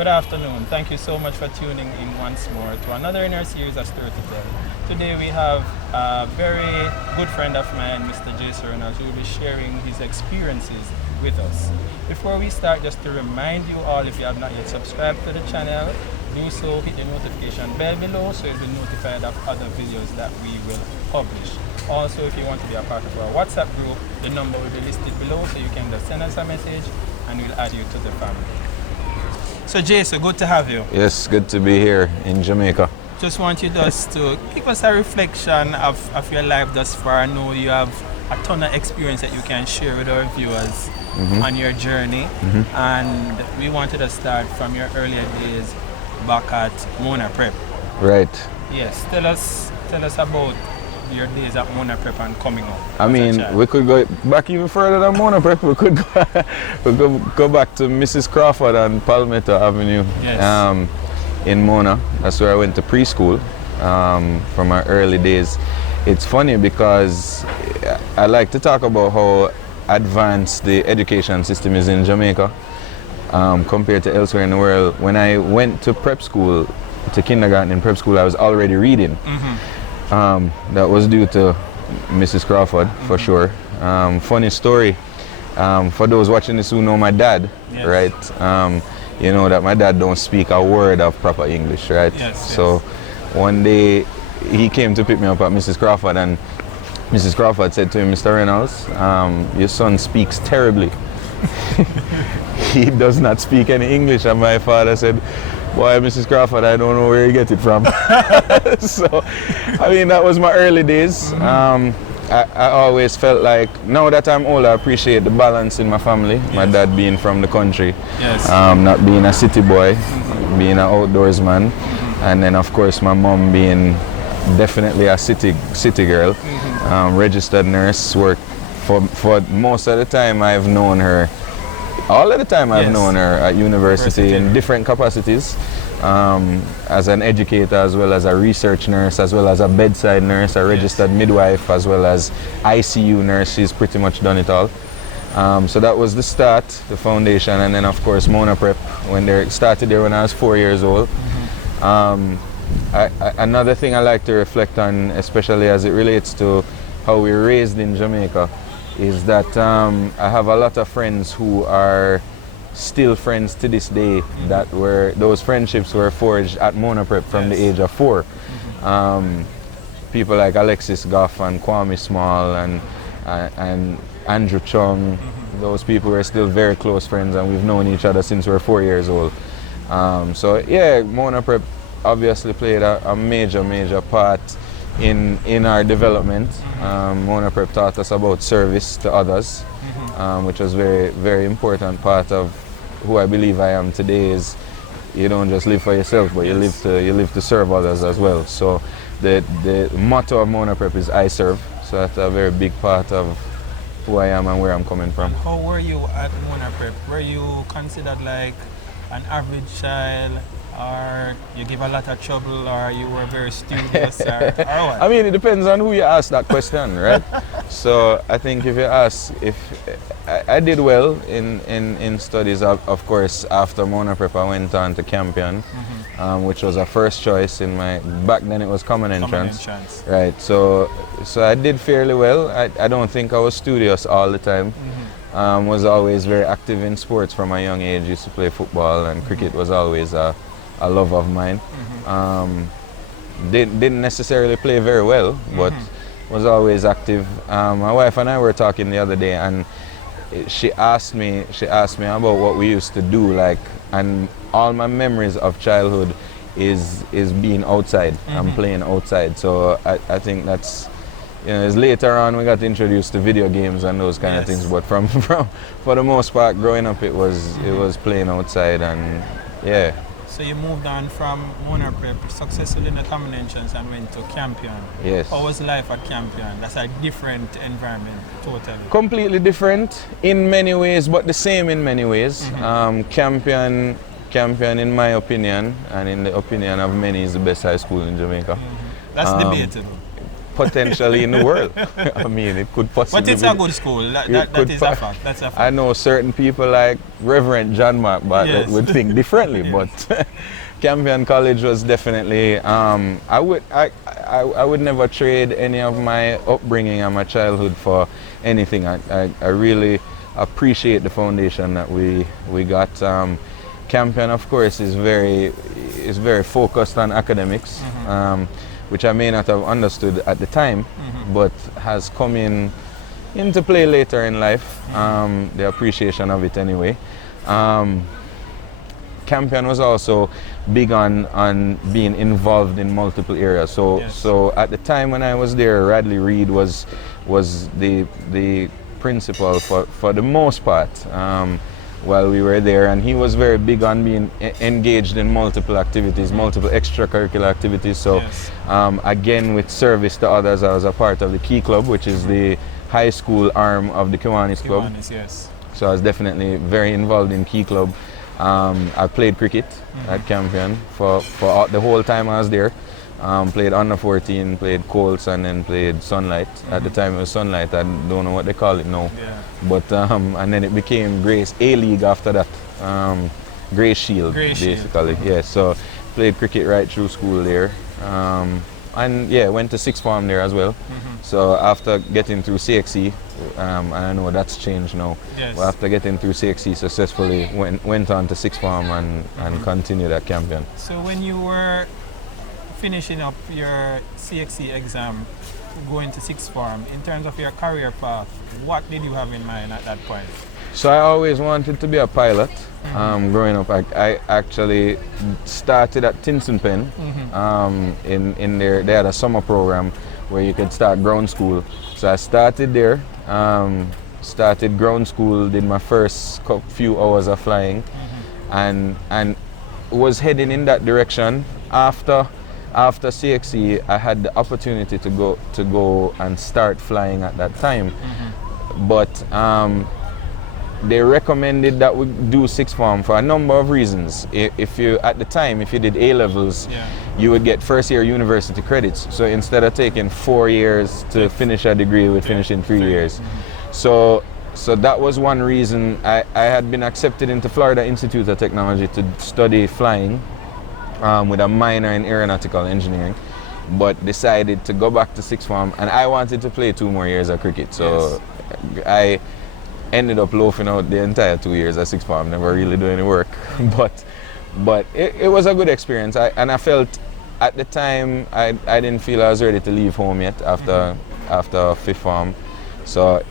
Good afternoon. Thank you so much for tuning in once more to another in our series of Story to Tell. Today we have a very good friend of mine, Mr. Reynolds, who will be sharing his experiences with us. Before we start, just to remind you all, if you have not yet subscribed to the channel, do so, hit the notification bell below so you'll be notified of other videos that we will publish. Also, if you want to be a part of our WhatsApp group, the number will be listed below, so you can just send us a message and we'll add you to the family. So Jay, so good to have you. Yes, good to be here in Jamaica. Just want you just to give us a reflection of your life thus far. I know you have a ton of experience that you can share with our viewers on your journey. And we wanted to start from your earlier days back at Mona Prep. Right. Yes, tell us about your days at Mona Prep and coming up. I mean, we could go back even further than Mona Prep. We could go back to Mrs. Crawford and Palmetto Avenue in Mona. That's where I went to preschool from my early days. It's funny because I like to talk about how advanced the education system is in Jamaica compared to elsewhere in the world. When I went to prep school, to kindergarten and prep school, I was already reading. That was due to Mrs. Crawford, for sure. Funny story, for those watching this who know my dad, right? You know that my dad don't speak a word of proper English, right? So one day he came to pick me up at Mrs. Crawford, and Mrs. Crawford said to him, "Mr. Reynolds, your son speaks terribly." He does not speak any English. And my father said, "Boy, Mrs. Crawford, I don't know where you get it from." So, I mean, that was my early days. I always felt like, now that I'm older, I appreciate the balance in my family. My dad being from the country, not being a city boy, being an outdoors man. And then, of course, my mom being definitely a city girl. Registered nurse, worked for most of the time I've known her. All of the time I've known her at university in different capacities, as an educator, as well as a research nurse, as well as a bedside nurse, a registered midwife, as well as ICU nurse. She's pretty much done it all. So that was the start, the foundation, and then of course Mona Prep, when they started there when I was 4 years old. Another thing I like to reflect on, especially as it relates to how we were raised in Jamaica, is that I have a lot of friends who are still friends to this day. Those friendships were forged at Mona Prep from the age of 4. People like Alexis Goff and Kwame Small and Andrew Chung. Those people were still very close friends, and we've known each other since we were 4 years old. So yeah, Mona Prep obviously played a major part in our development. Mona Prep taught us about service to others, which was very important part of who I believe I am today. Is you don't just live for yourself, but you live to serve others as well. So the motto of Mona Prep is I serve. So that's a very big part of who I am and where I'm coming from. How were you at Mona Prep? Were you considered like an average child, or you give a lot of trouble, or you were very studious, or what? I mean, it depends on who you ask that question, right? So I think if you ask, if I did well in studies, of course, after Mona Prep I went on to Campion, which was a first choice in my, back then it was common entrance. Right, so I did fairly well. I don't think I was studious all the time. Was always very active in sports from a young age. Used to play football, and cricket was always a love of mine. Didn't necessarily play very well, but was always active. My wife and I were talking the other day, and she asked me about what we used to do, and all my memories of childhood is being outside and playing outside. So I think that's, it's later on we got introduced to video games and those kind of things, but from for the most part, growing up, it was playing outside. And yeah. So you moved on from Mona Prep successfully in the common entrance and went to Campion. Yes. How was life at Campion? That's a different environment, totally. Completely different in many ways, but the same in many ways. Campion, in my opinion, and in the opinion of many, is the best high school in Jamaica. That's debatable. potentially in the world. I mean, it could possibly. But it's a good school. That is a fact. That's a fact. I know certain people like Reverend John Mark Bartlett would think differently, yes. But Campion College was definitely. I would never trade any of my upbringing and my childhood for anything. I really appreciate the foundation that we got. Campion, of course, is very focused on academics, which I may not have understood at the time, but has come into play later in life. The appreciation of it anyway. Campion was also big on being involved in multiple areas. So at the time when I was there, Radley Reed was the principal for the most part while we were there, and he was very big on being engaged in multiple activities, multiple extracurricular activities. So again, with service to others, I was a part of the Key Club, which is the high school arm of the Kiwanis Club. Yes. So I was definitely very involved in Key Club. I played cricket at Campion for the whole time I was there. Played under 14, played Colts, and then played Sunlight. At the time it was Sunlight. I don't know what they call it now. Yeah. But and then it became Grace A-League after that. Grace Shield, basically. Yeah. So played cricket right through school there. And yeah, went to sixth form there as well. So after getting through CXC, and I know that's changed now. Yes. But after getting through CXC successfully, went on to sixth form and continued at Campion. So when you were finishing up your CXC exam, going to sixth form, in terms of your career path, what did you have in mind at that point? So I always wanted to be a pilot. Growing up, I actually started at Tinson Pen. In there, they had a summer program where you could start ground school. So I started there, started ground school, did my first few hours of flying, and was heading in that direction. After CXC, I had the opportunity to go and start flying at that time, but they recommended that we do sixth form for a number of reasons. If you did A levels, you would get first year university credits. So instead of taking 4 years to finish a degree, you would finish in 3 years. So that was one reason. I had been accepted into Florida Institute of Technology to study flying with a minor in aeronautical engineering, but decided to go back to sixth form, and I wanted to play 2 more years of cricket. So I ended up loafing out the entire 2 years at sixth form, never really doing any work. but it was a good experience. I felt at the time I didn't feel I was ready to leave home yet after fifth form. So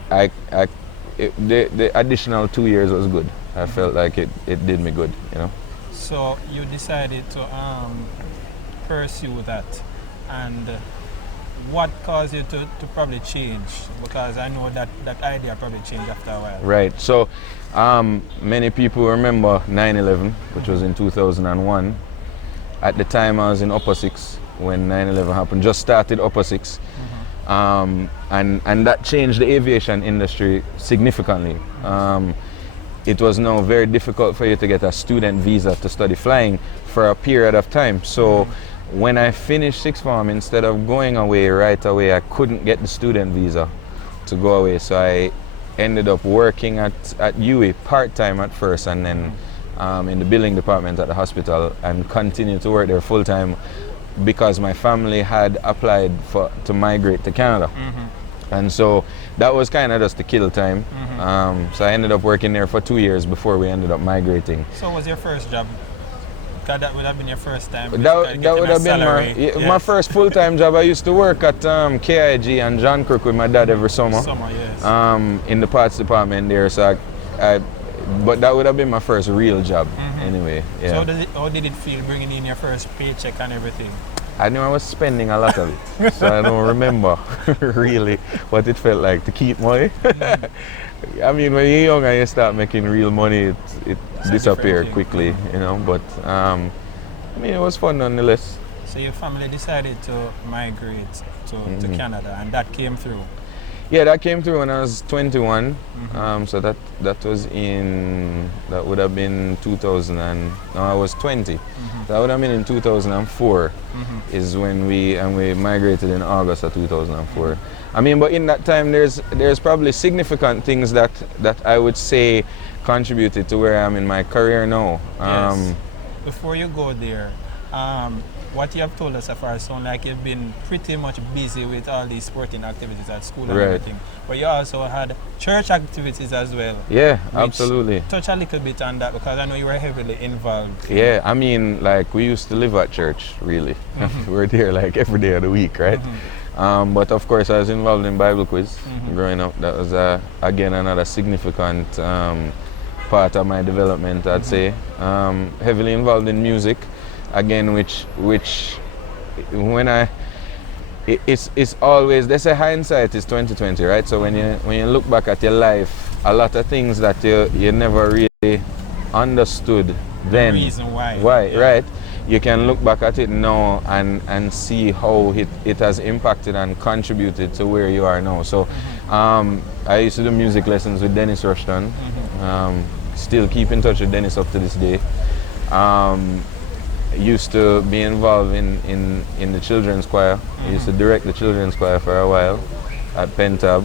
the additional 2 years was good. I felt like it did me good, you know. So you decided to pursue that, and what caused you to probably change? Because I know that idea probably changed after a while. Right. So many people remember 9/11, which was in 2001. At the time I was in upper six when 9/11 happened, just started upper six. And that changed the aviation industry significantly. It was now very difficult for you to get a student visa to study flying for a period of time. So when I finished sixth form, instead of going away right away, I couldn't get the student visa to go away. So I ended up working at UWI part-time at first, and then in the billing department at the hospital, and continued to work there full-time because my family had applied to migrate to Canada. And so that was kind of just to kill time. So I ended up working there for 2 years before we ended up migrating. So what was your first job? Because that would have been your first time. That would have been my first full-time job. I used to work at KIG and John Crook with my dad every summer. In the parts department there. So but that would have been my first real job anyway. Yeah. So how did it feel bringing in your first paycheck and everything? I knew I was spending a lot of it, so I don't remember really what it felt like to keep money. I mean, when you're young and you start making real money, it disappears quickly, you know. But I mean, it was fun nonetheless. So your family decided to migrate to Canada, and that came through. Yeah, that came through when I was 21. So that would have been 2000 and no, I was 20. That would have been in 2004 is when we migrated in August of 2004. I mean, but in that time there's probably significant things that I would say contributed to where I am in my career now. Yes. Before you go there, what you have told us so far sounds like you've been pretty much busy with all these sporting activities at school and everything. But you also had church activities as well. Yeah, absolutely. Touch a little bit on that because I know you were heavily involved. Yeah, I mean, like we used to live at church, really. We were there like every day of the week, right? But of course, I was involved in Bible quiz growing up. That was again another significant part of my development, I'd say. Heavily involved in music. Again, which when it's always, they say hindsight is 2020, right? So when you look back at your life, a lot of things that you never really understood then. The reason why. Yeah. Right? You can look back at it now and see how it has impacted and contributed to where you are now. So I used to do music lessons with Dennis Rushton. Still keep in touch with Dennis up to this day. Used to be involved in the children's choir. I used to direct the children's choir for a while at Pentab.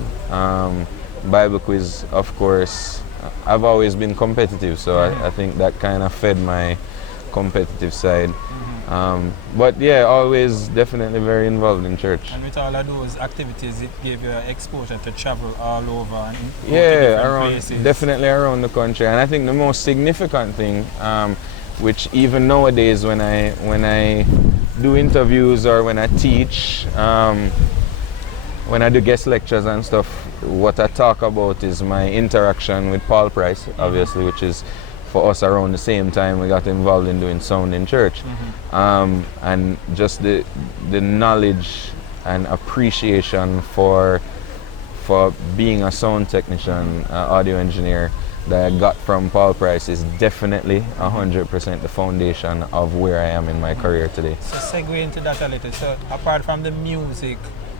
Bible quiz, of course. I've always been competitive, so I think that kind of fed my competitive side. But yeah, always definitely very involved in church. And with all of those activities, it gave you exposure to travel all over and go to different places. Definitely around the country. And I think the most significant thing, which even nowadays when I do interviews or when I teach, when I do guest lectures and stuff, what I talk about is my interaction with Paul Price, obviously, which is for us around the same time we got involved in doing sound in church. And just the knowledge and appreciation for being a sound technician, audio engineer, that I got from Paul Price is definitely 100% the foundation of where I am in my career today. So segue into that a little. So apart from the music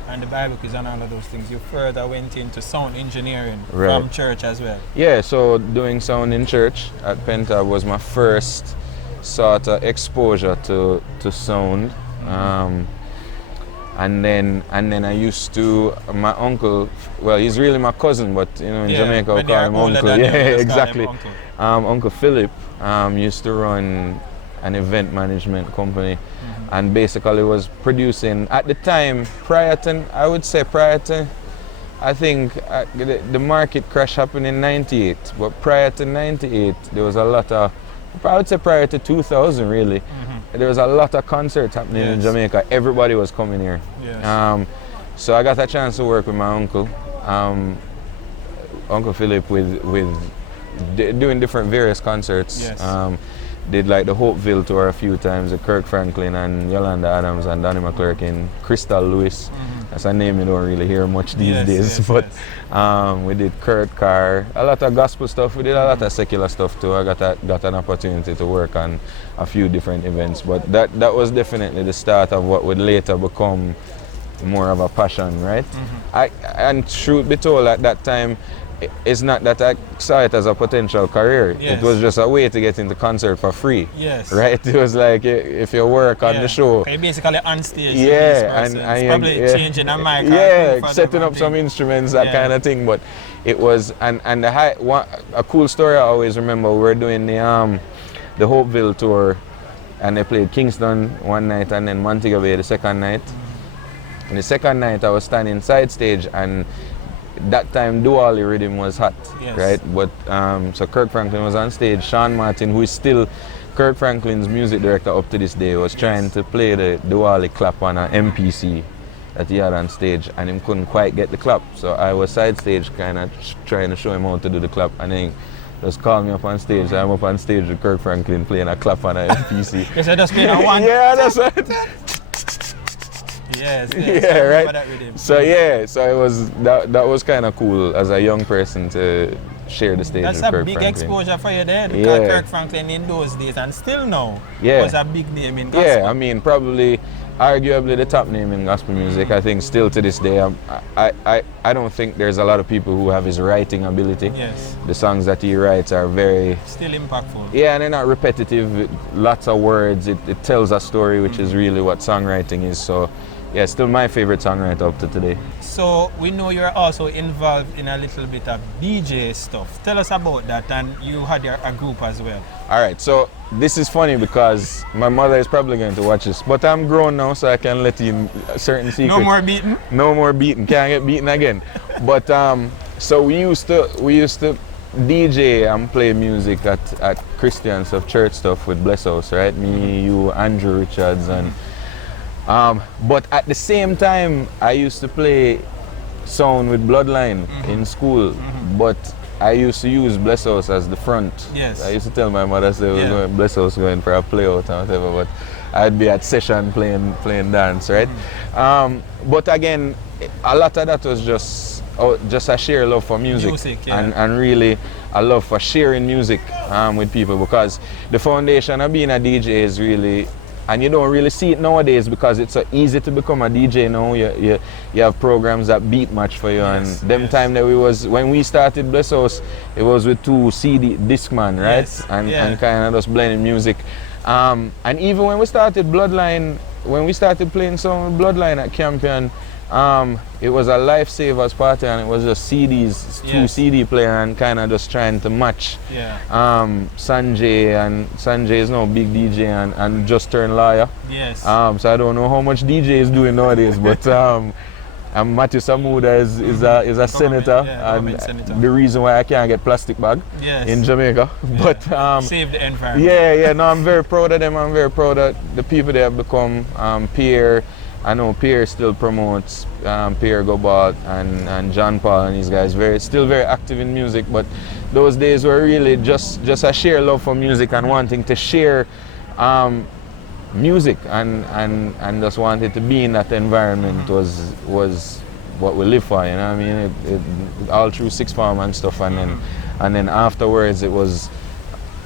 and the Bible quiz and all of those things, you further went into sound engineering from church as well? Yeah, so doing sound in church at Pentab was my first sort of exposure to sound. And then I used to, my uncle, well, he's really my cousin, but in Jamaica we call him uncle. Yeah, exactly. Uncle Philip used to run an event management company and basically was producing, at the time, prior to, I think the market crash happened in 98, but prior to 98, there was a lot of, I would say prior to 2000 really, there was a lot of concerts happening in Jamaica. Everybody was coming here. So I got a chance to work with my uncle, Uncle Philip, with doing different various concerts. Did like the Hopeville tour a few times with Kirk Franklin and Yolanda Adams and Donnie McClurkin, Crystal Lewis. That's a name you don't really hear much these days. But we did Kurt Carr, a lot of gospel stuff. We did a lot of secular stuff too. I got an opportunity to work on a few different events. But that was definitely the start of what would later become more of a passion, right? And truth be told, at that time, it's not that I saw it as a potential career. It was just a way to get into concert for free. Right? It was like if you work on the show. You're basically on stage. And probably changing a mic. Setting up some instruments, that kind of thing. But it was, and a cool story I always remember. We were doing the Hopeville tour, and they played Kingston one night and then Montego Bay the second night. And the second night I was standing side stage, and that time Duali rhythm was hot, right? But so Kirk Franklin was on stage. Sean Martin, who is still Kirk Franklin's music director up to this day, was trying to play the Duali clap on an MPC that he had on stage, and he couldn't quite get the clap. So I was side stage, kind of trying to show him how to do the clap, and then just called me up on stage. I'm up on stage with Kirk Franklin playing a clap on an MPC. Yes, I just played on one. Yeah, that's right. Right. So it was that was kind of cool as a young person to share the stage with Kirk Franklin. That's a big exposure for you then, because Kirk Franklin in those days and still now was a big name in gospel. I mean, probably arguably the top name in gospel music. I think still to this day, I don't think there's a lot of people who have his writing ability. Yes. The songs that he writes are very... Still impactful. Yeah, and they're not repetitive, lots of words. It tells a story, which is really what songwriting is. So, yeah, still my favorite songwriter up to today. So, we know you're also involved in a little bit of DJ stuff. Tell us about that, and you had a group as well. All right, so this is funny because my mother is probably going to watch this, but I'm grown now, so I can let in certain secrets. No more beating? No more beating. Can't get beaten again. But so we used to DJ and play music at Christian stuff, church stuff with Bless House, right? Me, you, Andrew Richards, and but at the same time, I used to play sound with Bloodline in school, but I used to use Bless House as the front. Yes. I used to tell my mother, say, we're going Bless House going for a play out and whatever, but I'd be at session playing dance, right? But again, a lot of that was just a sheer love for music, and really a love for sharing music with people, because the foundation of being a DJ is really, and you don't really see it nowadays because it's so easy to become a DJ now. You have programs that beat match for you, and time that when we started Bless House, it was with 2 CD Discman, right? And kind of just blending music. And even when we started Bloodline, when we started playing some Bloodline at Campion, it was a Lifesavers party, and it was just CDs, 2 CD player, and kind of just trying to match Sanjay, and Sanjay is now a big DJ and just turned lawyer. Yes. So I don't know how much DJ is doing nowadays, but and Matthew Samuda is a senator, and senator. The reason why I can't get plastic bag in Jamaica. But save the environment. No, I'm very proud of them. I'm very proud of the people they have become. Pierre, I know Pierre still promotes, Pierre Gobart and John Paul and these guys, still very active in music, but those days were really just a sheer love for music and wanting to share music and just wanted to be in that environment was what we live for, you know what I mean? It all through sixth form and stuff, and then afterwards it was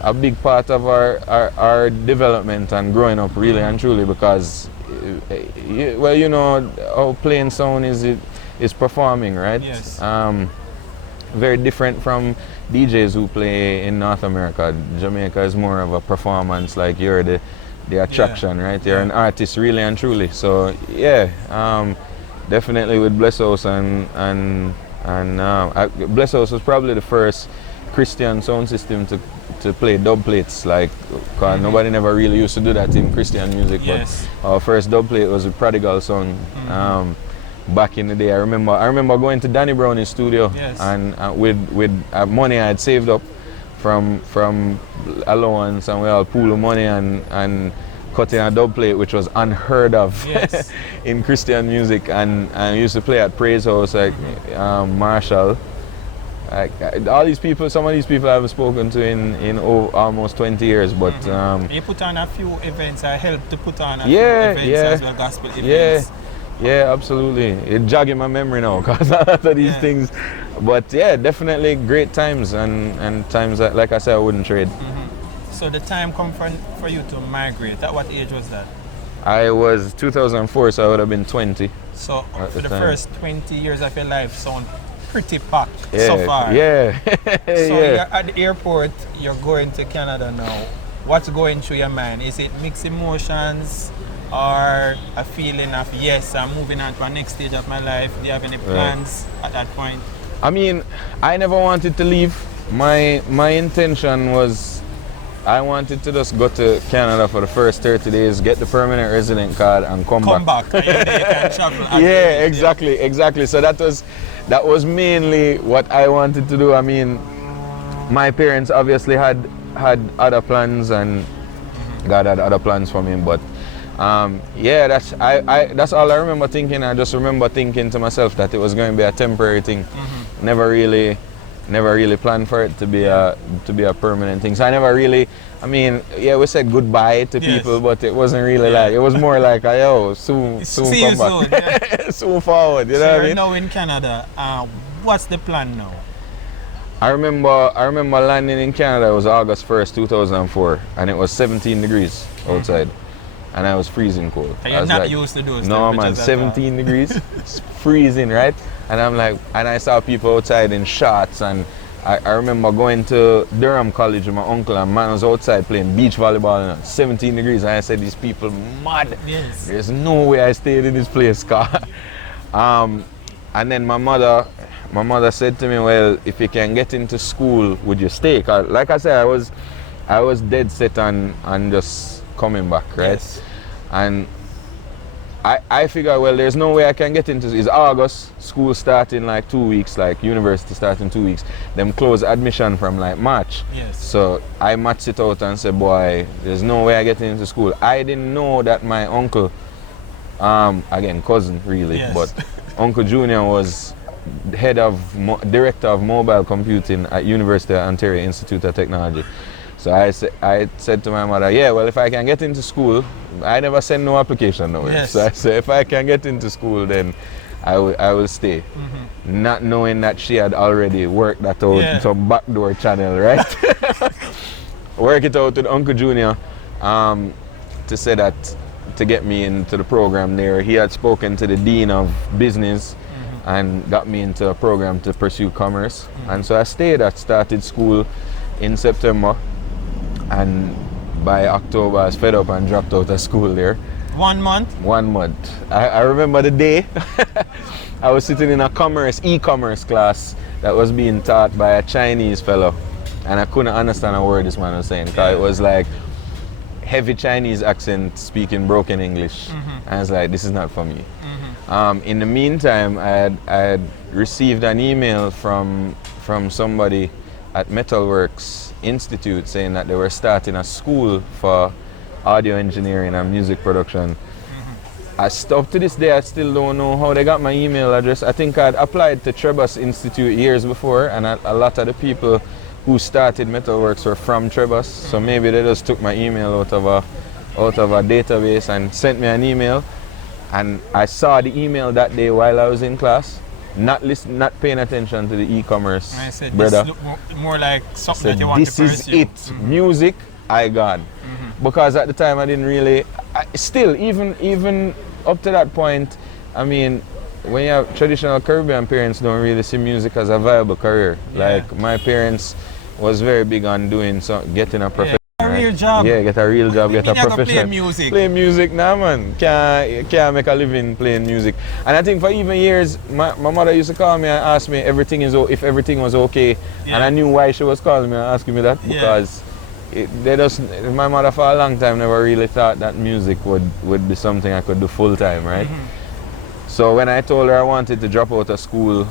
a big part of our development and growing up, really and truly, because well, you know how playing sound is performing, right? Yes. Very different from DJs who play in North America. Jamaica is more of a performance, like you're the attraction, right? You're an artist, really and truly. So definitely with Bless House and Bless House was probably the first Christian sound system to play dub plates, like, cause nobody never really used to do that in Christian music. Yes. But our first dub plate was a Prodigal Son. Back in the day, I remember going to Danny Brown's studio, and with money I had saved up from allowance, and we all pool of money and cutting a dub plate, which was unheard of in Christian music, and I used to play at Praise House, like Marshall. All these people, some of these people I've spoken to in almost 20 years, but you put on a few events. I helped to put on a few events as well, gospel events. Yeah, absolutely. It's jogging my memory now because a lot of these things. But yeah, definitely great times, and times that, like I said, I wouldn't trade. So the time come for you to migrate. At what age was that? I was 2004, so I would have been 20. So for the first 20 years of your life, sound pretty packed yeah, so far. Yeah. So you're at the airport, you're going to Canada now. What's going through your mind? Is it mixed emotions or a feeling of, yes, I'm moving on to a next stage of my life? Do you have any plans at that point? I mean, I never wanted to leave. My intention was I wanted to just go to Canada for the first 30 days, get the permanent resident card, and come back. And you can travel. Yeah, exactly. So that was mainly what I wanted to do. I mean, my parents obviously had other plans, and God had other plans for me, but that's all I remember thinking. I just remember thinking to myself that it was going to be a temporary thing. Never really planned for it to be a permanent thing. So I never really, I mean, we said goodbye to people, but it wasn't really like, it was more like, yo, soon see come you back. Soon, soon forward, you know what I mean? Now in Canada, what's the plan now? I remember landing in Canada. It was August 1st, 2004, and it was 17 degrees outside. and I was freezing cold. And I you're was not like, used to those no man, temperatures at all. 17 degrees, it's freezing, right? And I'm like, and I saw people outside in shorts, and I remember going to Durham College with my uncle, and man was outside playing beach volleyball and 17 degrees, and I said, these people mad. Yes. There's no way I stayed in this place, car. And then my mother said to me, well, if you can get into school, would you stay? 'Cause like I said, I was dead set on just coming back, right? Yes. And I figure, well, there's no way I can get into, it's August, school starting like 2 weeks, like university starting 2 weeks. Them close admission from like March. Yes. So I matched it out and said, boy, there's no way I get into school. I didn't know that my uncle, again, cousin really, Yes. but Uncle Junior was director of mobile computing at University of Ontario Institute of Technology. So I said to my mother, yeah, well, if I can get into school, I never send no application nowhere. Yes. So I said, if I can get into school, then I will stay. Not knowing that she had already worked that out, some backdoor channel, right? Work it out with Uncle Junior to say that, to get me into the program there. He had spoken to the Dean of Business and got me into a program to pursue commerce. And so I stayed. I started school in September, and by October I was fed up and dropped out of school there. 1 month? 1 month. I remember the day. I was sitting in a e-commerce class that was being taught by a Chinese fellow, and I couldn't understand a word this man was saying, because it was like heavy Chinese accent speaking broken English. And I was like, this is not for me. In the meantime, I had received an email from somebody at Metalworks Institute saying that they were starting a school for audio engineering and music production. Up to this day, I still don't know how they got my email address. I think I'd applied to Trebas Institute years before, and a lot of the people who started Metalworks were from Trebas, so maybe they just took my email out of a database and sent me an email. And I saw the email that day while I was in class, not paying attention to the e-commerce. I said, brother. this look more like something that Said, you want this to pursue. is it. Music, I gone. Because at the time I didn't really, still, even up to that point, I mean, when you have traditional Caribbean parents, don't really see music as a viable career. Like my parents was very big on getting a profession. A real job. Yeah, get a real job, get a profession. Play music. Play music, nah man. Can't make a living playing music. And I think for even years, my mother used to call me and ask me if everything was okay. And I knew why she was calling me and asking me that, because my mother for a long time never really thought that music would be something I could do full time, right? So when I told her I wanted to drop out of school,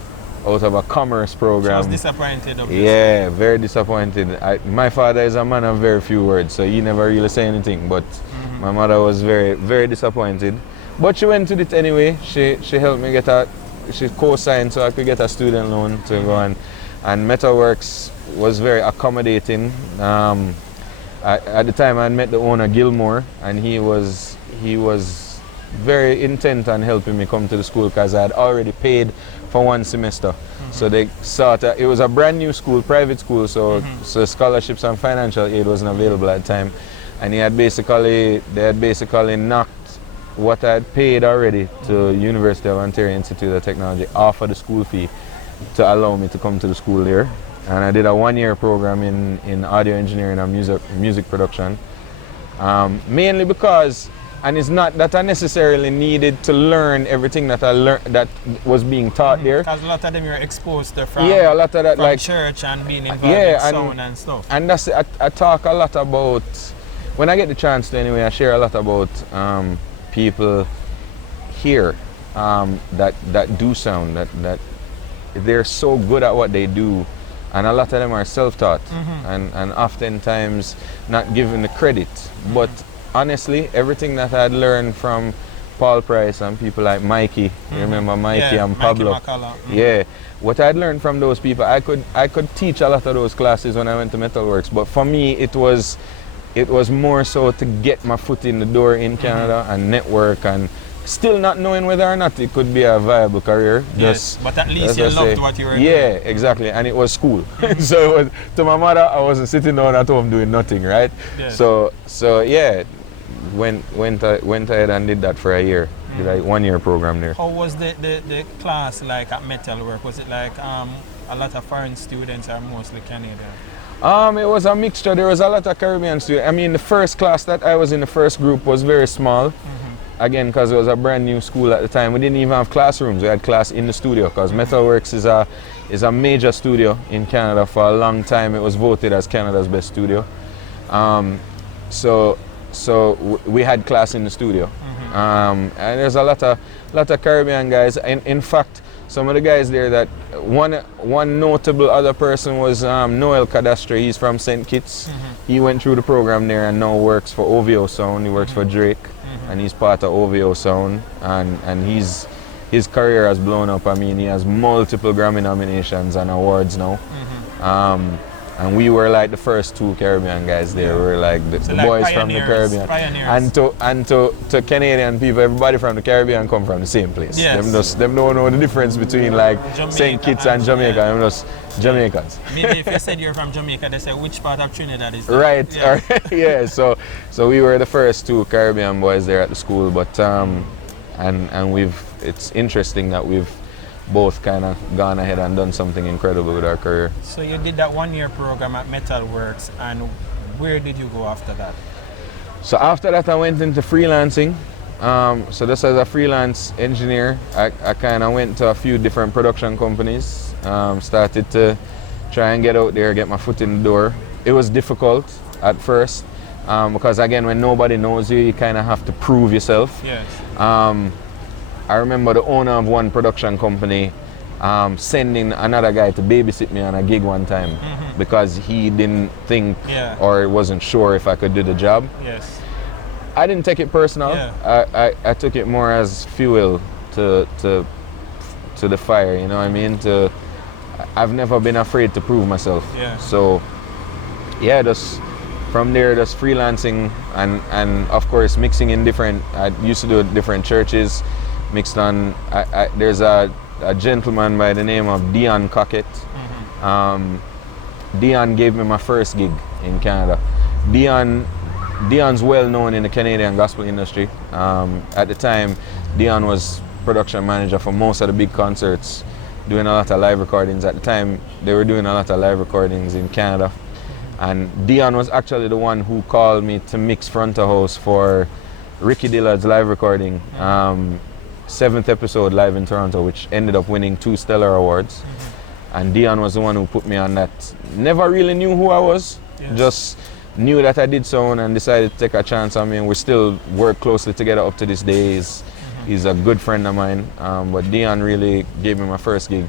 out of a commerce program. She was disappointed, obviously. Yeah, very disappointed. My father is a man of very few words, so he never really say anything, but my mother was very, very disappointed. But she went to it anyway. She helped me she co-signed so I could get a student loan to go on. And Metalworks was very accommodating. At the time I met the owner, Gilmore, and he was very intent on helping me come to the school because I had already paid for 1 semester. So they saw that it was a brand new school, private school, so scholarships and financial aid wasn't available at the time. And they had basically knocked what I had paid already to University of Ontario Institute of Technology off of the school fee to allow me to come to the school there. And I did a 1-year program in audio engineering and music production. Mainly because, and it's not that I necessarily needed to learn everything that I learned that was being taught there. Because a lot of them you're exposed to from, a lot of that, from like church and being involved in sound and stuff. And that's I talk a lot about, when I get the chance to anyway, I share a lot about people here that do sound, that they're so good at what they do. And a lot of them are self-taught and oftentimes not given the credit. But honestly, everything that I had learned from Paul Price and people like Mikey, you remember Mikey and Pablo? Yeah, what I had learned from those people, I could teach a lot of those classes when I went to Metalworks. But for me, it was more so to get my foot in the door in Canada and network, and still not knowing whether or not it could be a viable career. Yes, but at least you loved what you were doing. Yeah, exactly, and it was school. So it was, to my mother, I wasn't sitting down at home doing nothing, right? Yes. So yeah, went ahead and did that for a year. Did a 1 year program there. How was the class like at Metalwork? Was it like a lot of foreign students or mostly Canadian? It was a mixture. There was a lot of Caribbean students. I mean, the first class that I was in, the first group, was very small. Again, because it was a brand new school at the time. We didn't even have classrooms. We had class in the studio because Metalworks is a major studio in Canada. For a long time, it was voted as Canada's best studio. So we had class in the studio. And there's a lot of Caribbean guys. In fact, some of the guys there, that one notable other person was Noel Cadastre. He's from St. Kitts. He went through the program there and now works for OVO Sound. He works for Drake, and he's part of OVO Sound. And his career has blown up. I mean, he has multiple Grammy nominations and awards now. And we were like the first two Caribbean guys there. We were like the like boys from the Caribbean. And to Canadian people, everybody from the Caribbean come from the same place. Yes. Them don't know the difference between like St. Kitts and Jamaica. Them just Jamaicans. Maybe if you said you're from Jamaica, they say which part of Trinidad is that? Right. Yeah. Yeah. So we were the first two Caribbean boys there at the school. But and it's interesting that we've both kind of gone ahead and done something incredible with our career. So you did that 1 year program at Metalworks, and where did you go after that? So after that I went into freelancing. So just as a freelance engineer, I kind of went to a few different production companies, started to try and get out there, get my foot in the door. It was difficult at first because again, when nobody knows you, you kind of have to prove yourself. Yes. I remember the owner of one production company sending another guy to babysit me on a gig one time because he didn't think or wasn't sure if I could do the job. Yes. I didn't take it personal. Yeah. I took it more as fuel to the fire, you know what I mean? I've never been afraid to prove myself. Yeah. So yeah, just from there, just freelancing and of course mixing in different, I used to do different churches. Mixed on, there's a gentleman by the name of Dion Cockett. Dion gave me my first gig in Canada. Dion's well known in the Canadian gospel industry. At the time, Dion was production manager for most of the big concerts, doing a lot of live recordings. At the time, they were doing a lot of live recordings in Canada. And Dion was actually the one who called me to mix front of house for Ricky Dillard's live recording. 7th episode live in Toronto, which ended up winning 2 Stellar Awards. And Dion was the one who put me on that. Never really knew who I was, just knew that I did sound and decided to take a chance on me. And we still work closely together up to this day. He's a good friend of mine. But Dion really gave me my first gig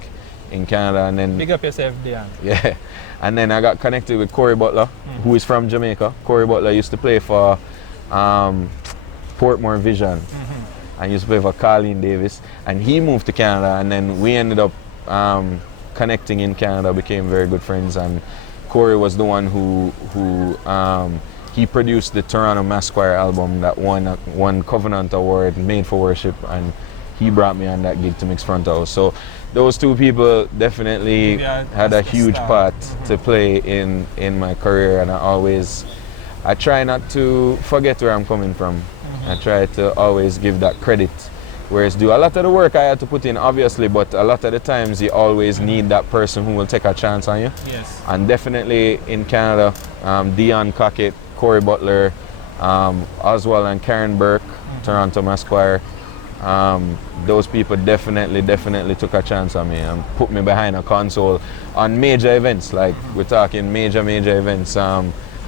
in Canada. And then big up yourself, Dion. Yeah. And then I got connected with Corey Butler, who is from Jamaica. Corey Butler used to play for Portmore Vision. I used to play for Colleen Davis, and he moved to Canada, and then we ended up connecting in Canada, became very good friends. And Corey was the one who he produced the Toronto Mass Choir album that won Covenant Award, Made for Worship, and he brought me on that gig to mix front house. So those two people definitely had a huge part to play in my career, and I try not to forget where I'm coming from. I try to always give that credit where it's due. A lot of the work I had to put in, obviously, but a lot of the times you always need that person who will take a chance on you. Yes. And definitely in Canada, Dion Cockett, Corey Butler, Oswald and Karen Burke, Toronto Mass Choir, those people definitely took a chance on me and put me behind a console on major events. Like we're talking major events.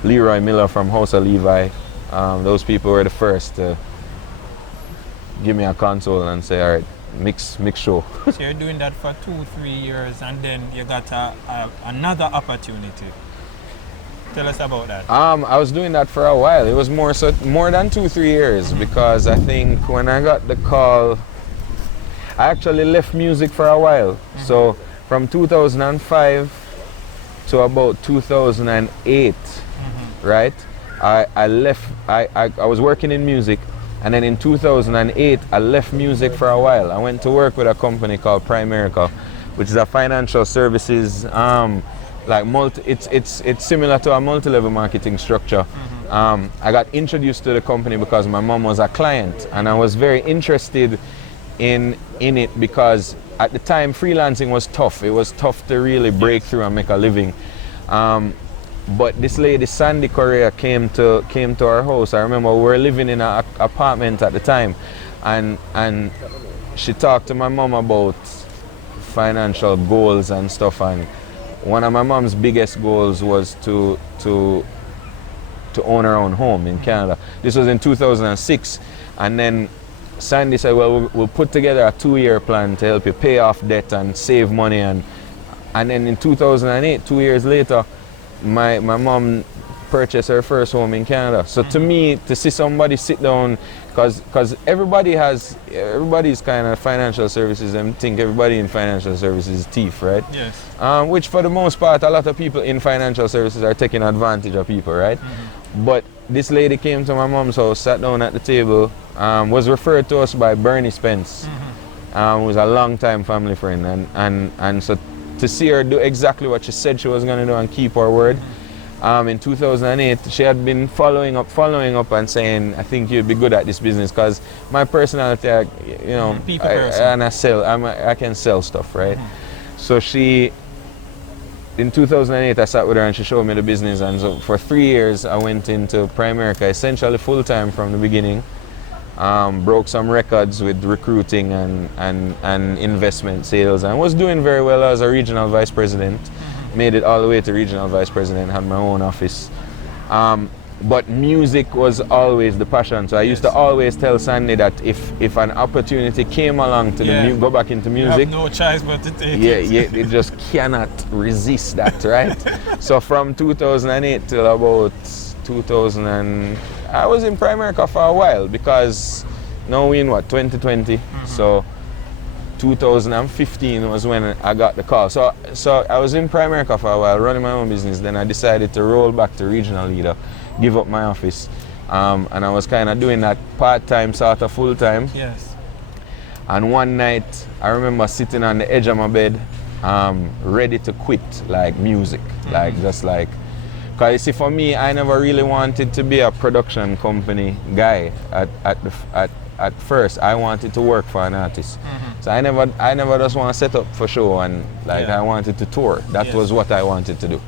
Leroy Miller from House of Levi. Those people were the first to give me a console and say, all right, mix show. So you're doing that for 2-3 years, and then you got another opportunity. Tell us about that. I was doing that for a while. It was more than 2-3 years because I think when I got the call, I actually left music for a while. So from 2005 to about 2008, right? I left. I was working in music, and then in 2008 I left music for a while. I went to work with a company called Primerica, which is a financial services like it's similar to a multi-level marketing structure. I got introduced to the company because my mom was a client, and I was very interested in it because at the time freelancing was tough. It was tough to really break through and make a living. But this lady Sandy Correa came to our house. I remember we were living in an apartment at the time, and she talked to my mom about financial goals and stuff. And one of my mom's biggest goals was to own her own home in Canada. This was in 2006, and then Sandy said, well, we'll put together a 2-year plan to help you pay off debt and save money. And then in 2008, 2 years later, my mom purchased her first home in Canada. So to me, to see somebody sit down, because everybody's kind of financial services, and think everybody in financial services is thief, right? Yes. Which for the most part, a lot of people in financial services are taking advantage of people, right? But this lady came to my mom's house, sat down at the table, was referred to us by Bernie Spence, who was a long-time family friend, and so to see her do exactly what she said she was going to do and keep her word. In 2008, she had been following up and saying, I think you'd be good at this business, because my personality, I can sell stuff, right? So in 2008, I sat with her and she showed me the business, and so for 3 years I went into Primerica essentially full-time from the beginning. Broke some records with recruiting and investment sales, and was doing very well as a regional vice president. Made it all the way to regional vice president, had my own office. But music was always the passion. So I used to always tell Sandy that if an opportunity came along to go back into music, you have no choice but to take it. Yeah, you just cannot resist that, right? So from 2008 till about 2000, I was in Primerica for a while, because now we in 2020. So 2015 was when I got the call. So I was in Primerica for a while, running my own business. Then I decided to roll back to regional leader, give up my office, and I was kind of doing that part-time, sort of full-time. Yes. And one night, I remember sitting on the edge of my bed, ready to quit, like music, because you see, for me, I never really wanted to be a production company guy. At first, I wanted to work for an artist. So I never just want to set up for show, and I wanted to tour. That was what I wanted to do.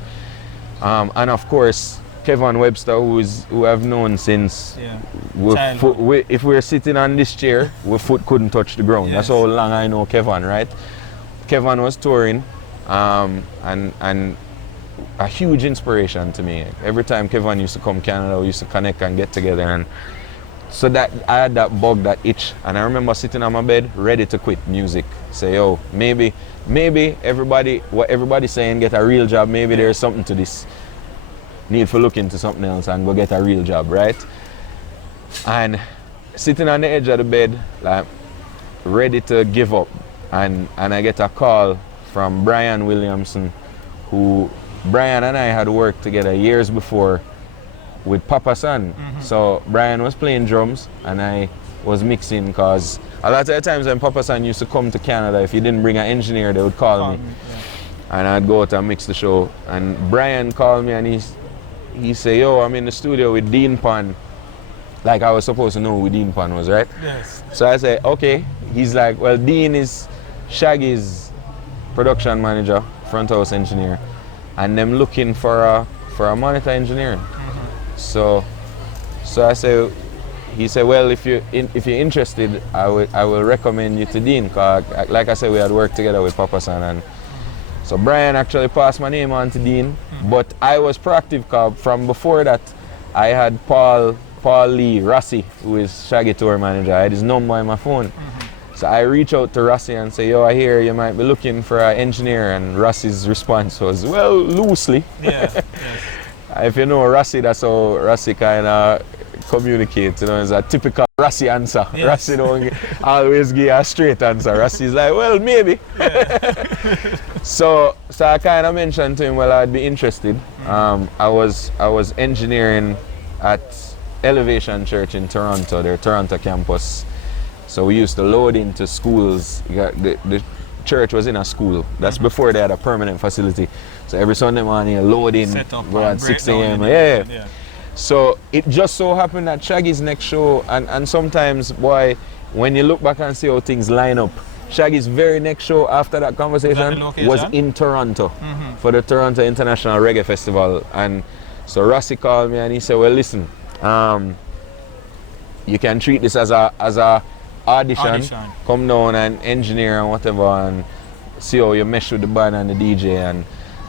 And of course, Kevin Webster, who I've known since, if we're sitting on this chair, our foot couldn't touch the ground. That's how long I know Kevin, right? Kevin was touring, and a huge inspiration to me. Every time Kevin used to come to Canada, we used to connect and get together, and so that I had that bug, that itch, and I remember sitting on my bed ready to quit music. Say, oh, maybe what everybody's saying, get a real job, maybe there's something to this. Need to look into something else and go get a real job, right? And sitting on the edge of the bed, ready to give up, and I get a call from Brian Williamson, who Brian and I had worked together years before with Papa San. So Brian was playing drums and I was mixing, because a lot of the times when Papa San used to come to Canada, if he didn't bring an engineer, they would call me. And I'd go out and mix the show. And Brian called me and he said, yo, I'm in the studio with Dean Pan. Like I was supposed to know who Dean Pan was, right? Yes. So I said, okay. He's like, well, Dean is Shaggy's production manager, front house engineer, and them looking for a monitor engineer. So I say, he said, well, if you're interested, I will recommend you to Dean, cause like I said, we had worked together with Papa San, and so Brian actually passed my name on to Dean. But I was proactive, cause from before that, I had Paul Lee Rossi, who is Shaggy tour manager. I had his number on my phone. So I reach out to Rossi and say, yo, I hear you might be looking for an engineer, and Rossi's response was, well, loosely. Yes. If you know Rossi, that's how Rossi kind of communicates. You know, it's a typical Rossi answer. Yes. Rossi don't always give a straight answer. Rossi's like, well, maybe. So I kind of mentioned to him, well, I'd be interested. I was engineering at Elevation Church in Toronto, their Toronto campus. So we used to load into schools. The church was in a school. That's before they had a permanent facility. So every Sunday morning, load in, go at 6 a.m. So it just so happened that Shaggy's next show, and sometimes, boy, when you look back and see how things line up, Shaggy's very next show after that conversation was in Toronto for the Toronto International Reggae Festival. And so Rossi called me and he said, well, listen, you can treat this as a audition. Come down and engineer and whatever and see how you mesh with the band and the DJ,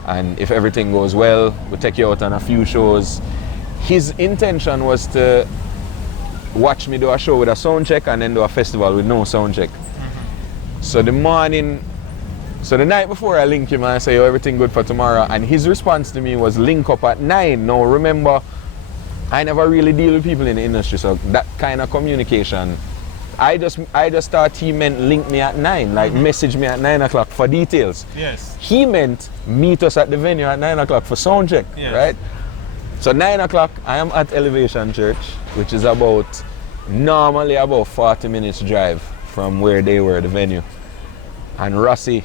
and if everything goes well, we'll take you out on a few shows. His intention was to watch me do a show with a sound check and then do a festival with no sound check. So the night before I link him and I say, oh, everything good for tomorrow, and his response to me was link up at 9. Now remember, I never really deal with people in the industry, so that kind of communication, I just thought he meant link me at 9, like message me at 9 o'clock for details. Yes. He meant meet us at the venue at 9 o'clock for sound check, right? So 9 o'clock, I am at Elevation Church, which is normally about 40 minutes drive from where they were, the venue. And Rossi,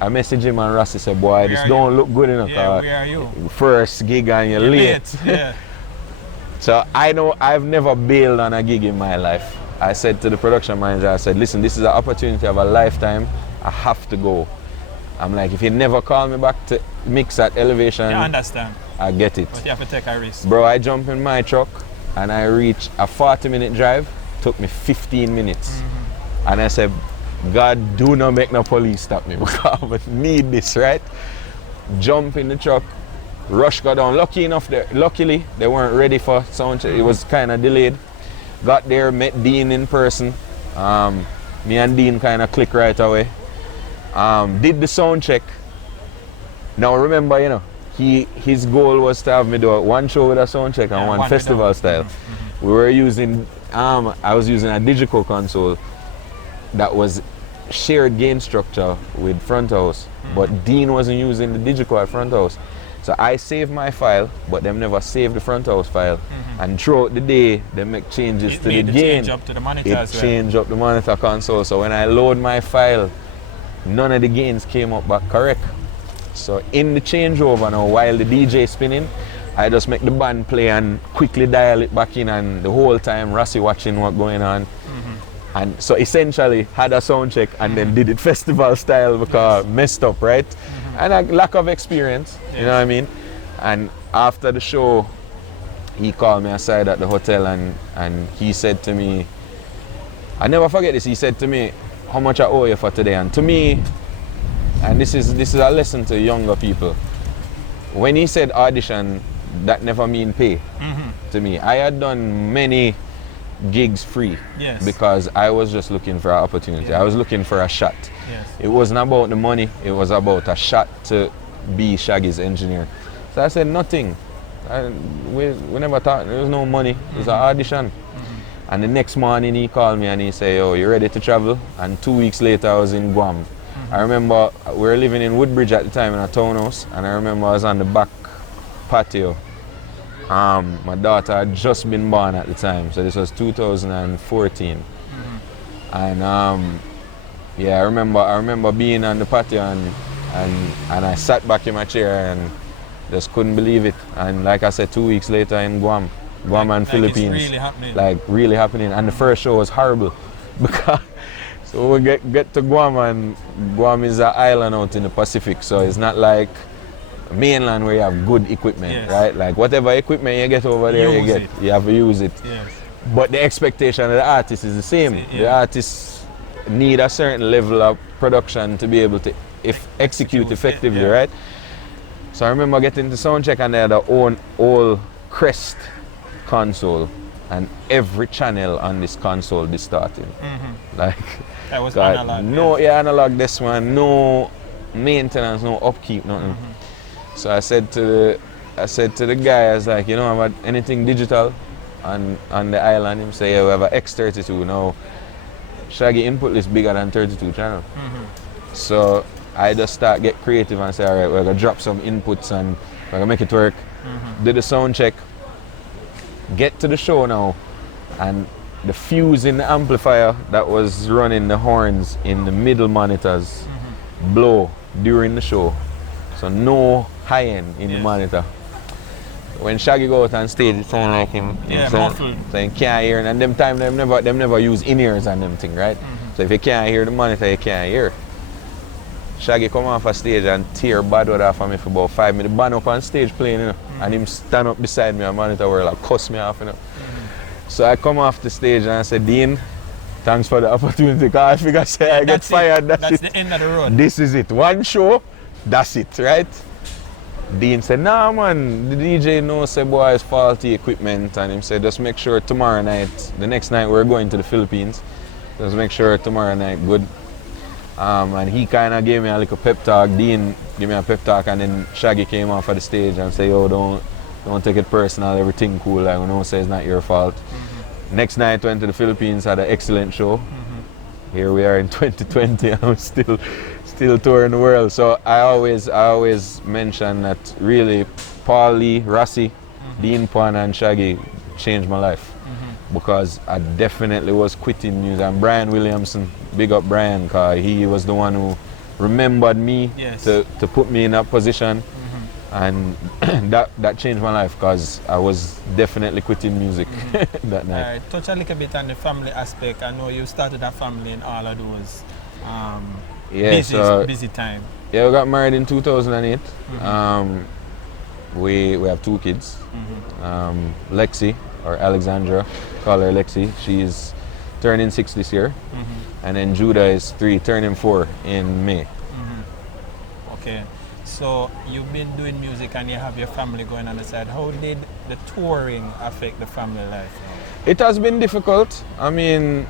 I messaged him and Rossi said, boy, this don't look good enough. Yeah, where are you? First gig and you're late. Yeah. So I know I've never bailed on a gig in my life. I said to the production manager, I said, listen, this is an opportunity of a lifetime. I have to go. I'm like, if you never call me back to mix at Elevation, I understand. I get it. But you have to take a risk. Bro, I jump in my truck and I reach a 40-minute drive. Took me 15 minutes. And I said, God, do not make no police stop me because I need this, right? Jump in the truck, rush go down. Luckily, they weren't ready for sound check. It was kind of delayed. Got there, met Dean in person. Me and Dean kind of clicked right away. Did the sound check. Now remember, his goal was to have me do one show with a sound check and one festival style. We were using, I was using a digital console that was shared gain structure with front house, but Dean wasn't using the digital at front house. So I saved my file, but them never saved the front house file. And throughout the day, they make changes to the gain. Change up to the monitor as well. Change up the monitor console. So when I load my file, none of the gains came up back correct. So in the changeover now, while the DJ spinning, I just make the band play and quickly dial it back in, and the whole time Rossi watching what's going on. And so essentially had a sound check and then did it festival style because messed up, right? And a lack of experience, you know what I mean? And after the show, he called me aside at the hotel and he said to me, I never forget this, he said to me, how much I owe you for today? And to me, and this is a lesson to younger people, when he said audition, that never mean pay to me. I had done many gigs free because I was just looking for an opportunity. I was looking for a shot. It wasn't about the money, it was about a shot to be Shaggy's engineer. So I said nothing. We never thought there was no money, it was an audition. And the next morning he called me and he said, oh, you ready to travel? And 2 weeks later I was in Guam. I remember we were living in Woodbridge at the time in a townhouse, and I remember I was on the back patio. My daughter had just been born at the time, so this was 2014. And yeah, I remember being on the patio and I sat back in my chair and just couldn't believe it. And like I said, 2 weeks later in Guam and Philippines, it's really happening. like really happening. And the first show was horrible because so we get to Guam, and Guam is an island out in the Pacific, so it's not like mainland where you have good equipment, right? Like whatever equipment you get over there, you have to use it. But the expectation of the artist is the same. The artists need a certain level of production to be able to execute effectively, right? So I remember getting the sound check and they had their own old Crest console, and every channel on this console distorting. Like that was analog. No, analog this one, no maintenance, no upkeep, nothing. So I said to the guy, I was like, about anything digital on the island? He said, yeah, we have an X32 now. Shaggy input list bigger than 32 channel. So I just start get creative and say, all right, we're gonna drop some inputs and we're gonna make it work. Did the sound check, get to the show now, and the fuse in the amplifier that was running the horns in the middle monitors blow during the show. So no high end in the monitor. when Shaggy go out on stage, it sound like him. Muffled. So you can't hear. And them time them never use in-ears and them thing, right? So if you can't hear the monitor, you can't hear. Shaggy come off a stage and tear bad word off of me for about 5 minutes. The band up on stage playing, you know. And him stand up beside me and monitor where like cuss me off, you know. So I come off the stage and I said, Dean, thanks for the opportunity, because I figure I get fired. That's the end of the road. This is it. One show, that's it, right? Dean said, nah man, the DJ knows say boy is faulty equipment, and him said just make sure tomorrow night, the next night we're going to the Philippines, just make sure tomorrow night good. And he kind of gave me a little pep talk. Dean gave me a pep talk, and then Shaggy came off of the stage and said, yo, don't take it personal, everything cool, like we don't say it's not your fault. Next night went to the Philippines, had an excellent show. Here we are in 2020 and we're still touring the world. So I always mention that really Paul Lee, Rossi, Dean Pan and Shaggy changed my life. Because I definitely was quitting music. And Brian Williamson, big up Brian, because he was the one who remembered me to put me in that position. And that changed my life, because I was definitely quitting music that night. Touch a little bit on the family aspect. I know you started a family in all of those busy time. Yeah, we got married in 2008. We have 2 kids. Lexi, or Alexandra, call her Lexi. She's turning 6 this year. And then Judah is 3, turning 4 in May. Okay. So you've been doing music and you have your family going on the side. How did the touring affect the family life? It has been difficult. I mean,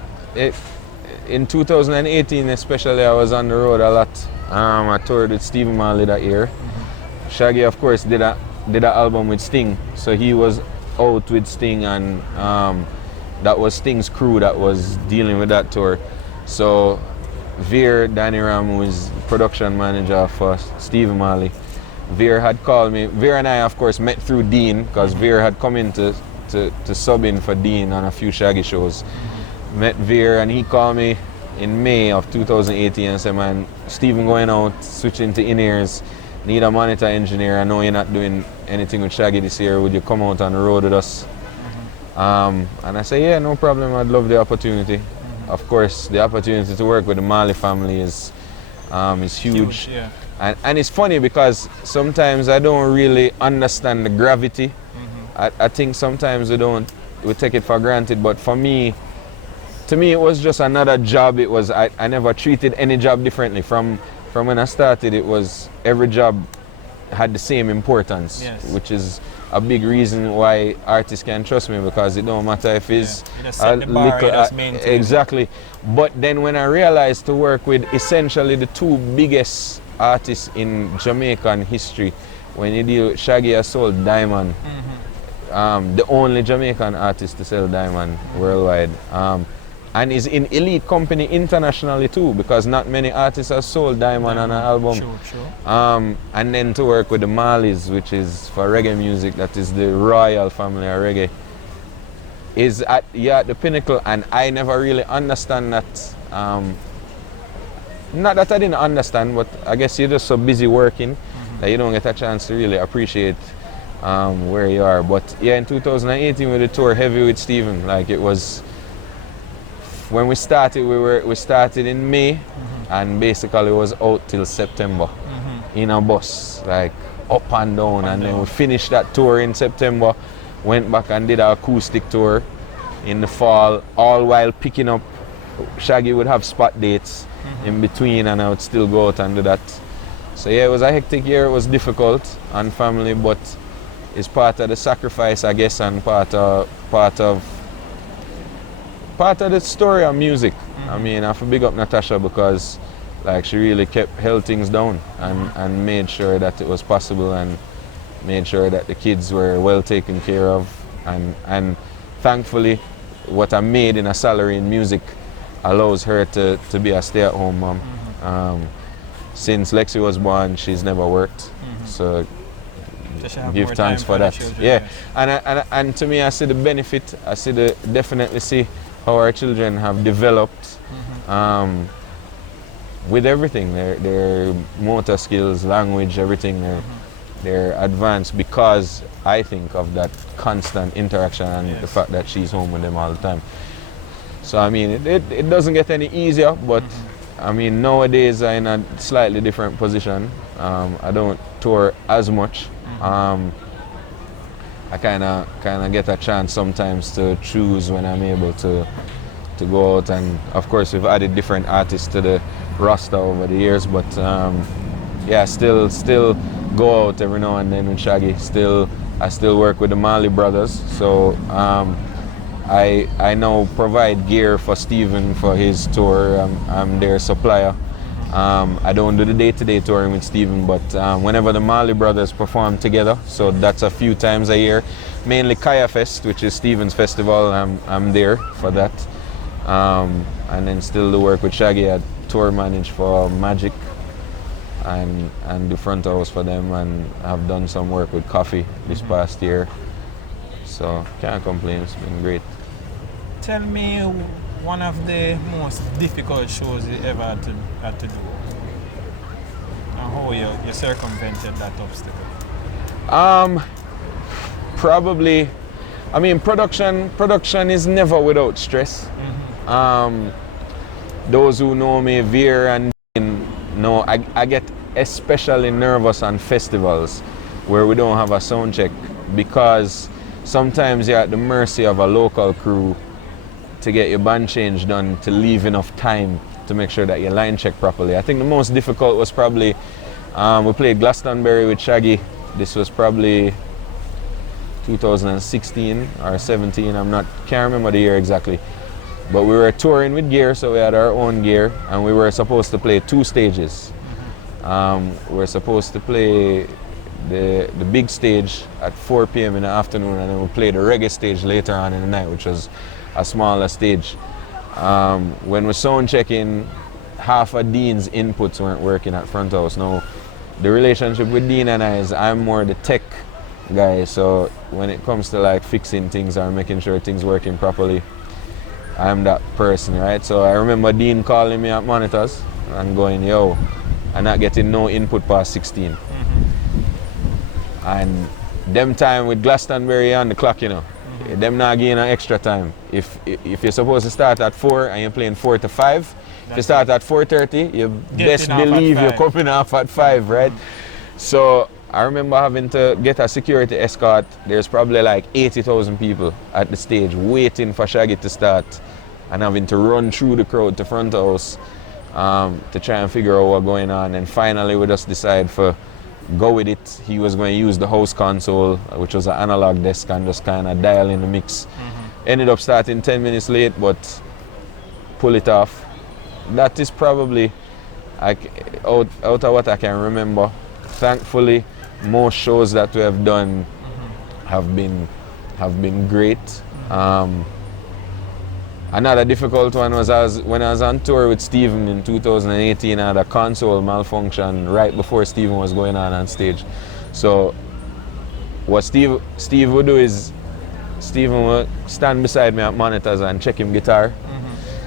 in 2018 especially, I was on the road a lot. I toured with Stephen Marley that year. Shaggy, of course, did an album with Sting. So he was out with Sting, and that was Sting's crew that was dealing with that tour. So Veer, Danny Ram, who is production manager for Stephen Marley, Veer had called me. Veer and I, of course, met through Dean, because Veer had come in to sub in for Dean on a few Shaggy shows. Met Veer, and he called me in May of 2018 and said, man, Stephen going out, switching to in-ears, need a monitor engineer. I know you're not doing anything with Shaggy this year. Would you come out on the road with us? And I said, yeah, no problem. I'd love the opportunity. Of course, the opportunity to work with the Marley family is huge. Yeah. And it's funny because sometimes I don't really understand the gravity. I think sometimes we take it for granted, but to me it was just another job. It was I never treated any job differently. From when I started, it was every job had the same importance, which is a big reason why artists can trust me, because it don't matter if it's a little exactly. But then when I realized to work with essentially the 2 biggest artists in Jamaican history, when you deal with Shaggy has sold diamond, the only Jamaican artist to sell diamond worldwide, and is in elite company internationally too, because not many artists have sold diamond on an album. And then to work with the Marleys, which is for reggae music, that is the royal family of reggae, is at the pinnacle. And I never really understand that. Not that I didn't understand, but I guess you're just so busy working that you don't get a chance to really appreciate where you are. But yeah, in 2018 with the tour heavy with Stephen, like it was. When we started, we started in May, and basically it was out till September in a bus, like up and down. And then we finished that tour in September, went back and did our acoustic tour in the fall, all while picking up. Shaggy would have spot dates in between, and I would still go out and do that. So yeah, it was a hectic year. It was difficult on family, but it's part of the sacrifice, I guess, and part of the story of music. I mean, I have to big up Natasha, because like she really held things down and made sure that it was possible, and made sure that the kids were well taken care of, and thankfully what I made in a salary in music allows her to be a stay-at-home mom. Since Lexi was born, she's never worked, so give thanks for that. Yeah, and to me, I see the benefit. Definitely see how our children have developed with everything, their motor skills, language, everything. they're advanced because I think of that constant interaction and the fact that she's home with them all the time. So I mean, it doesn't get any easier, but I mean, nowadays I'm in a slightly different position. I don't tour as much. I kind of get a chance sometimes to choose when I'm able to go out, and of course we've added different artists to the roster over the years, but yeah, still go out every now and then with Shaggy. I still work with the Marley brothers, so I now provide gear for Stephen for his tour. I'm their supplier. I don't do the day-to-day touring with Stephen, but whenever the Marley brothers perform together, so that's a few times a year, mainly Kaya Fest, which is Stephen's festival, I'm there for that. And then still do work with Shaggy. I tour manage for Magic and do front house for them, and I've done some work with Coffee this past year. So can't complain, it's been great. Tell me one of the most difficult shows you ever had to do, and how you circumvented that obstacle. Probably, I mean, production is never without stress. Those who know me, Veer and Dean, know I get especially nervous on festivals where we don't have a sound check, because sometimes you're at the mercy of a local crew to get your band change done, to leave enough time to make sure that your line check properly. I think the most difficult was probably, we played Glastonbury with Shaggy. This was probably 2016 or 17, can't remember the year exactly. But we were touring with gear, so we had our own gear, and we were supposed to play 2 stages. We were supposed to play the big stage at 4 p.m. in the afternoon, and then we played the reggae stage later on in the night, which was a smaller stage. When we sound checking, half of Dean's inputs weren't working at front house. Now, the relationship with Dean and I is I'm more the tech guy, so when it comes to like fixing things or making sure things working properly, I'm that person, right? So I remember Dean calling me at monitors and going, yo, I'm not getting no input past 16. And them time with Glastonbury on the clock, you know, them not getting an extra time. If you're supposed to start at 4 and you're playing 4 to 5, if you start at 4:30, you best believe you're coming off at 5, right? So I remember having to get a security escort. There's probably like 80,000 people at the stage waiting for Shaggy to start, and having to run through the crowd to front house to try and figure out what's going on. And finally we just decided for go with it. He was going to use the house console, which was an analog desk, and just kind of dial in the mix. Ended up starting 10 minutes late, but pull it off. That is probably, out of what I can remember, thankfully most shows that we have done have been great. Another difficult one was when I was on tour with Stephen in 2018. I had a console malfunction right before Stephen was going on stage. So what Steve would do is Stephen would stand beside me at monitors and check him guitar.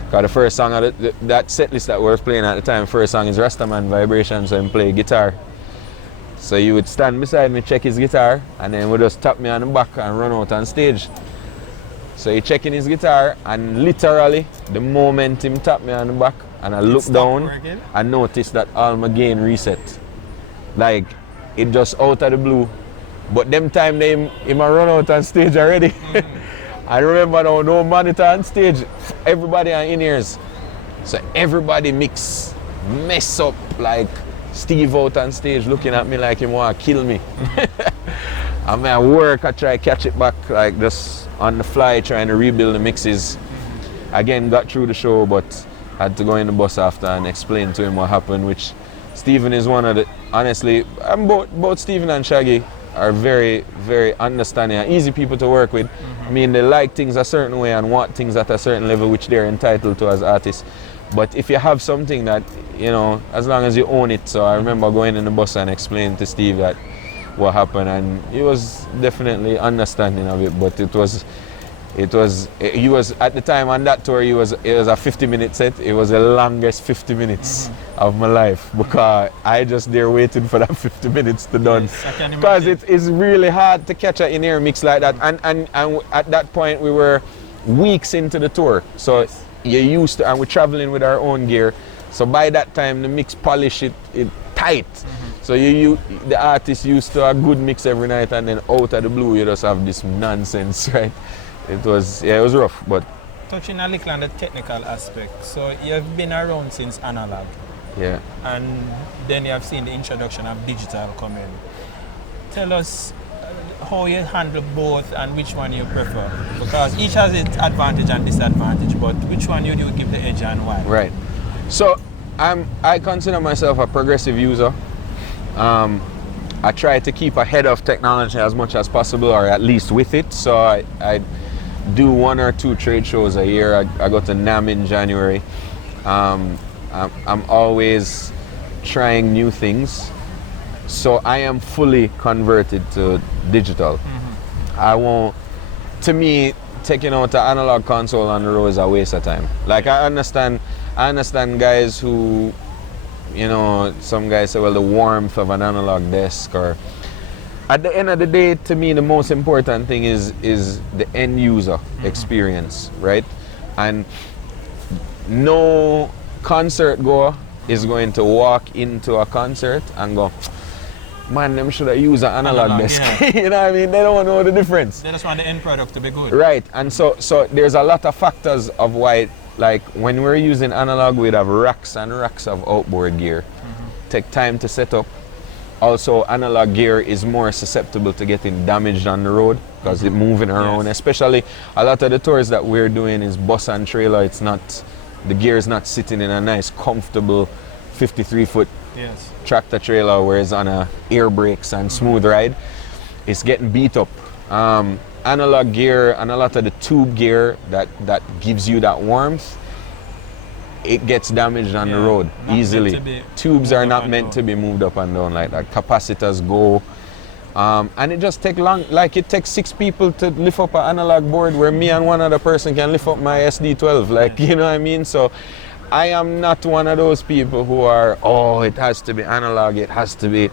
Because the first song of that set list that we were playing at the time, first song is Rastaman Vibration, so he play guitar. So he would stand beside me, check his guitar, and then would just tap me on the back and run out on stage. So he checking his guitar, and literally the moment him tap me on the back and I look down, I noticed that all my gain reset. Like, it just out of the blue. But them time they him a run out on stage already. I remember now, no monitor on stage, everybody on in-ears. So everybody mess up, like Steve out on stage looking at me like he want to kill me. I mean, I work, I try to catch it back, like just on the fly, trying to rebuild the mixes. Again, got through the show, but had to go in the bus after and explain to him what happened, which Stephen is one of the, honestly, both Stephen and Shaggy are very, very understanding and easy people to work with. I mean, they like things a certain way and want things at a certain level, which they're entitled to as artists. But if you have something that, you know, as long as you own it. So I remember going in the bus and explaining to Steve that what happened, and he was definitely understanding of it, but it was He was at the time on that tour. It was a 50-minute set. It was the longest 50 minutes of my life because I just there waiting for that 50 minutes to done. Yes, Because it's really hard to catch an in-ear mix like that. And at that point we were weeks into the tour, so you're used to, and we're traveling with our own gear. So by that time the mix polish it tight. So the artist used to a good mix every night, and then out of the blue you just have this nonsense, right? It was rough, but touching a little on the technical aspect. So you've been around since analog. Yeah. And then you have seen the introduction of digital coming. Tell us how you handle both and which one you prefer. Because each has its advantage and disadvantage, but which one you do give the edge and why? Right. So I consider myself a progressive user. I try to keep ahead of technology as much as possible, or at least with it. So I do 1 or 2 trade shows a year. I go to NAMM in January. I'm always trying new things. So I am fully converted to digital. I won't, to me, taking out the analog console on the road is a waste of time. Like I understand guys who, some guys say, well, the warmth of an analog desk, or at the end of the day, to me, the most important thing is the end user experience, right? And no concert goer is going to walk into a concert and go, man, them should have used an analog desk. Yeah. You know what I mean? They don't know the difference. They just want the end product to be good. Right, and so there's a lot of factors of why, like when we're using analog, we'd have racks and racks of outboard gear. Take time to set up. Also, analog gear is more susceptible to getting damaged on the road because it's moving around. Especially a lot of the tours that we're doing is bus and trailer. It's not, the gear is not sitting in a nice, comfortable 53-foot tractor trailer, whereas on a air brakes and smooth ride, it's getting beat up. Analog gear and a lot of the tube gear that gives you that warmth, it gets damaged on the road easily. Tubes are not meant to be moved up and down like that. Capacitors go, and it just takes long. Like it takes 6 people to lift up an analog board, where me and one other person can lift up my SD12. Like, you know what I mean? So I am not one of those people who are, it has to be analog, it has to be.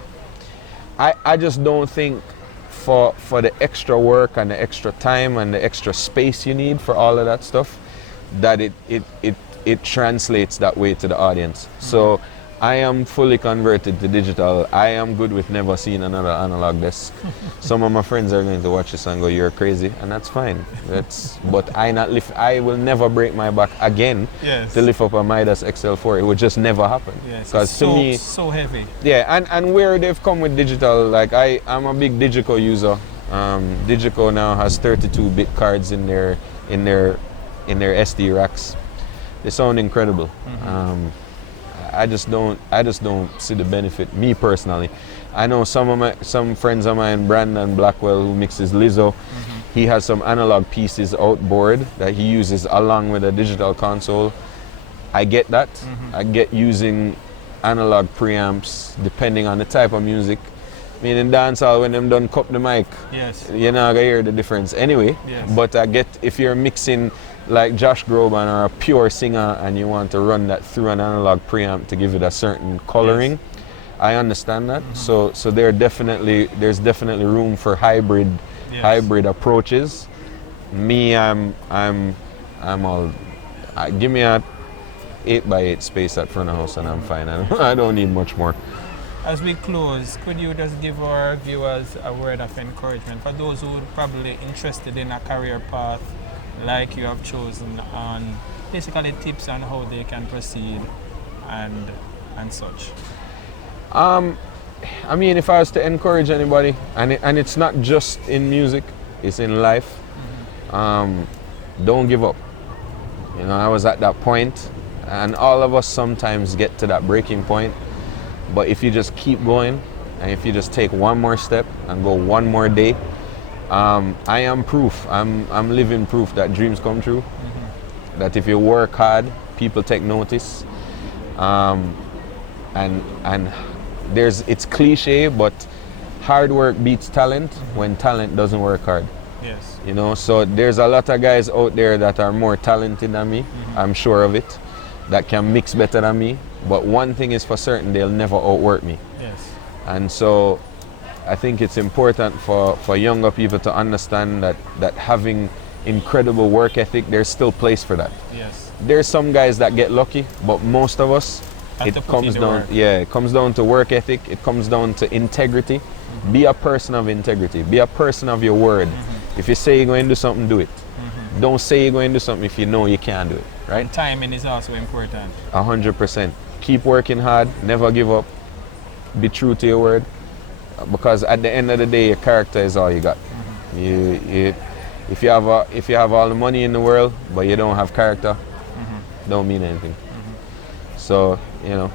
I just don't think for the extra work and the extra time and the extra space you need for all of that stuff, that it translates that way to the audience. So I am fully converted to digital. I am good with never seeing another analog desk. Some of my friends are going to watch this and go, "You're crazy," and that's fine. But I will never break my back again to lift up a Midas XL4. It would just never happen. Because to me, so heavy. Yeah, and where they've come with digital, like I'm a big Digico user. Digico now has 32-bit cards in their SD racks. They sound incredible. I just don't see the benefit, me personally. I know some friends of mine, Brandon Blackwell, who mixes Lizzo, he has some analog pieces outboard that he uses along with a digital console. I get that. I get using analog preamps depending on the type of music. I mean, in dancehall, when them done cup the mic, you're not gonna hear the difference anyway. But I get, if you're mixing like Josh Groban or a pure singer and you want to run that through an analog preamp to give it a certain coloring, I understand that. So there's definitely room for hybrid approaches. Me, I'm all, give me a 8x8 space at front of house and I'm fine. I don't need much more. As we close, could you just give our viewers a word of encouragement for those who are probably interested in a career path like you have chosen, on basically tips on how they can proceed and such? I mean, if I was to encourage anybody, and it's not just in music, it's in life, don't give up. You know, I was at that point, and all of us sometimes get to that breaking point, but if you just keep going, and if you just take one more step and go one more day, I am proof. I'm living proof that dreams come true. That if you work hard, people take notice. And it's cliche, but hard work beats talent when talent doesn't work hard. Yes. You know, so there's a lot of guys out there that are more talented than me, I'm sure of it, that can mix better than me. But one thing is for certain, they'll never outwork me. Yes. And so I think it's important for younger people to understand that having incredible work ethic, there's still place for that. Yes. There's some guys that get lucky, but most of us, Have it to put comes in the down, work. yeah, it comes down to work ethic. It comes down to integrity. Be a person of integrity. Be a person of your word. If you say you're going to do something, do it. Don't say you're going to do something if you know you can't do it, right? And timing is also important. 100%. Keep working hard. Never give up. Be true to your word. Because at the end of the day, your character is all you got. If you have all the money in the world, but you don't have character, don't mean anything. So, you know,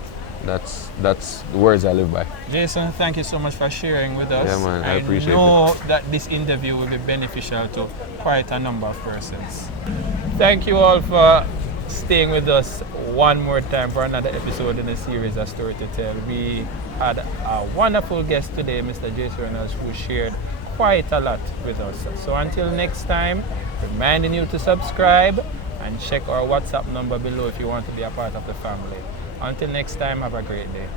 that's the words I live by. Jason, thank you so much for sharing with us. Yeah, man, I appreciate know that this interview will be beneficial to quite a number of persons. Thank you all for staying with us one more time for another episode in the series of Story to Tell. We had a wonderful guest today, Mr. Jason Reynolds, who shared quite a lot with us. So until next time, reminding you to subscribe and check our WhatsApp number below if you want to be a part of the family. Until next time, have a great day.